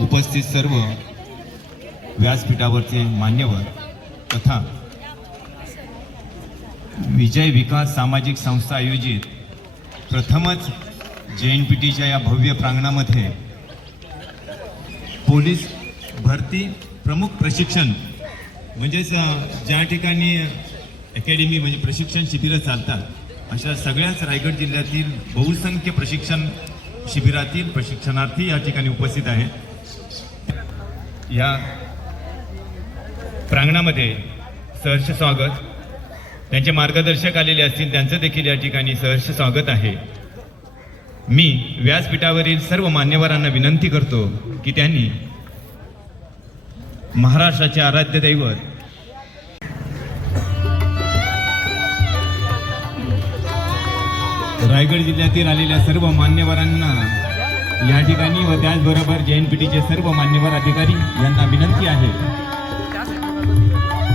उपस्थित सर्व व्यासपीठावरचे मान्यवर तथा विजय विकास सामाजिक संस्था आयोजित प्रथमच JNPTच्या या भव्य प्रांगणामध्ये पोलीस भरती प्रमुख प्रशिक्षण म्हणजेच ज्या ठिकाणी अकॅडमी म्हणजे प्रशिक्षण शिबिरं चालतात अशा सगळ्याच रायगड जिल्ह्यातील बहुसंख्य प्रशिक्षण शिबिरातील प्रशिक्षणार्थी या ठिकाणी उपस्थित आहेत। या प्रांगणामध्ये सहर्ष स्वागत त्यांचे मार्गदर्शक आलेले असतील त्यांचं देखील या ठिकाणी सहर्ष स्वागत आहे। मी व्यासपीठावरील सर्व मान्यवरांना विनंती करतो की त्यांनी महाराष्ट्राचे आराध्य दैवत रायगड जिल्ह्यातील आलेल्या सर्व मान्यवरांना या ठिकाणी व त्याचबरोबर JNPTचे सर्व मान्यवर अधिकारी यांना विनंती आहे,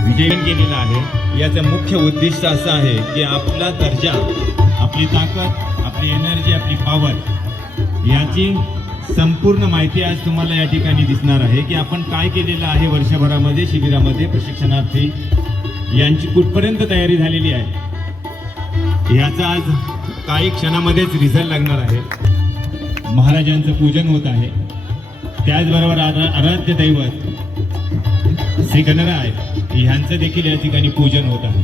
विजयन केलेला आहे। याचं मुख्य उद्दिष्ट असं आहे की आपला दर्जा, आपली ताकद, आपली एनर्जी, आपली पॉवर याची संपूर्ण माहिती आज तुम्हाला या ठिकाणी दिसणार आहे की आपण काय केलेलं आहे वर्षभरामध्ये शिबिरामध्ये प्रशिक्षणार्थी यांची कुठपर्यंत तयारी झालेली आहे याचा आज काही क्षणामध्येच रिझल्ट लागणार आहे। महाराजांचं पूजन होत आहे, त्याचबरोबर आराध्य दैवत श्री गणराय यांचं देखील या ठिकाणी पूजन होत आहे।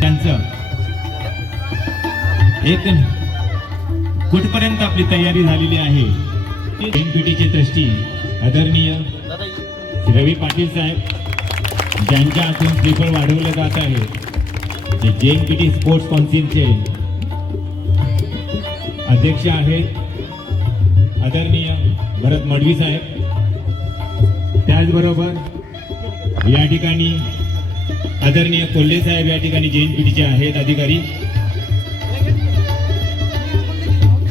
त्यांचं एक कुठपर्यंत आपली तयारी झालेली आहे JNPTचे ट्रस्टी आदरणीय रवी पाटील साहेब ज्यांच्या हातून श्रीफळ वाढवलं जात आहे, जे JNPT स्पोर्ट्स काउन्सिलचे अध्यक्ष आहेत आदरणीय भरत मडवी साहेब, त्याचबरोबर या ठिकाणी आदरणीय कोल्हे साहेब या ठिकाणी JNPTचे आहेत अधिकारी,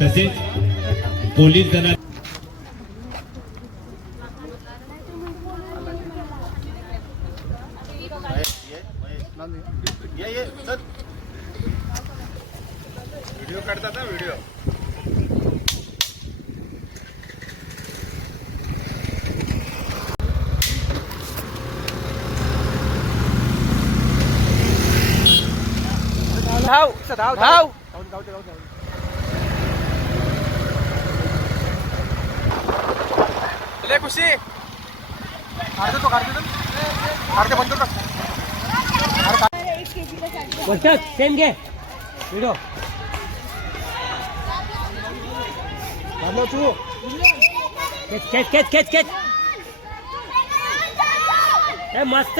तसेच पोलीस दलात व्हिडिओ काढतात ना व्हिडिओ धाव धाव धाव ले खुशी काढते बंद कर वर्षात सेम घे व्हिडिओ तू केच केच केच केच मस्त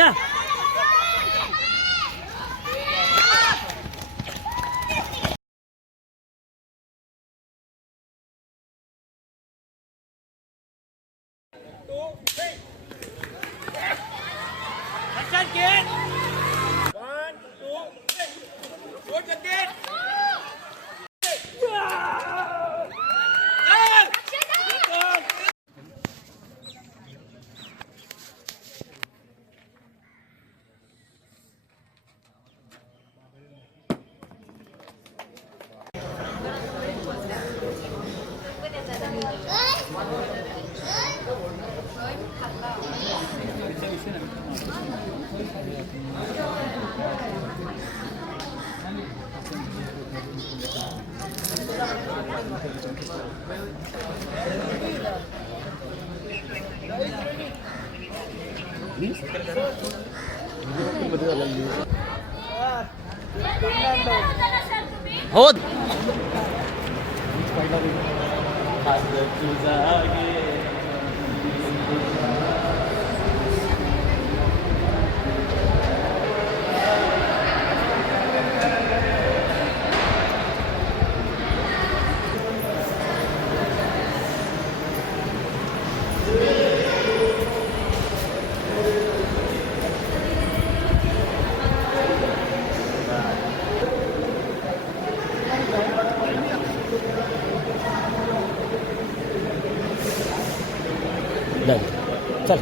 हो चल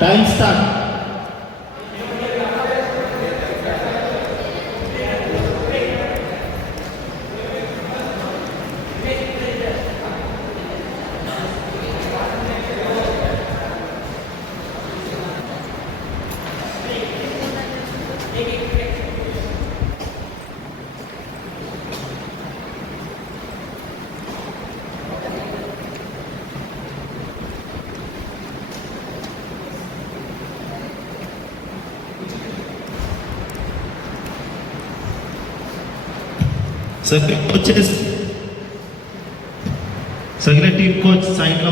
टाइम स्टार्ट. सगळे कोचेस, सगळे टीम कोच साईडला